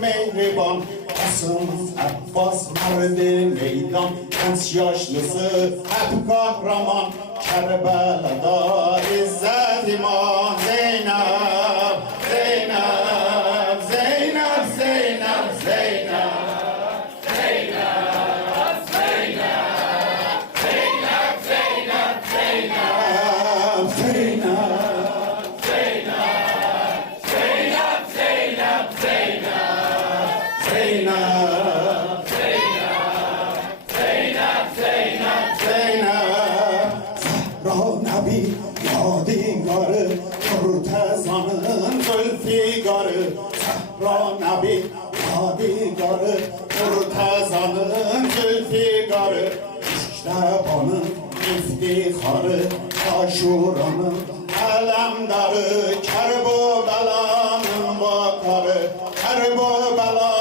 mehriban. Kasım Abbas merdi meydan, genç yaşlısı hep kahraman. Kerbela'da İzzet İmam Zeynep, Zeynep, Zeynep, Zeynep, Zeynep. Nabi yadigarı, Murteza'nın zülfigarı. Zehra Nabi yadigarı, Murteza'nın zülfigarı. İştebanın iftiharı, Aşura'nın alemdarı. Kerbela'nın vakarı, Kerbela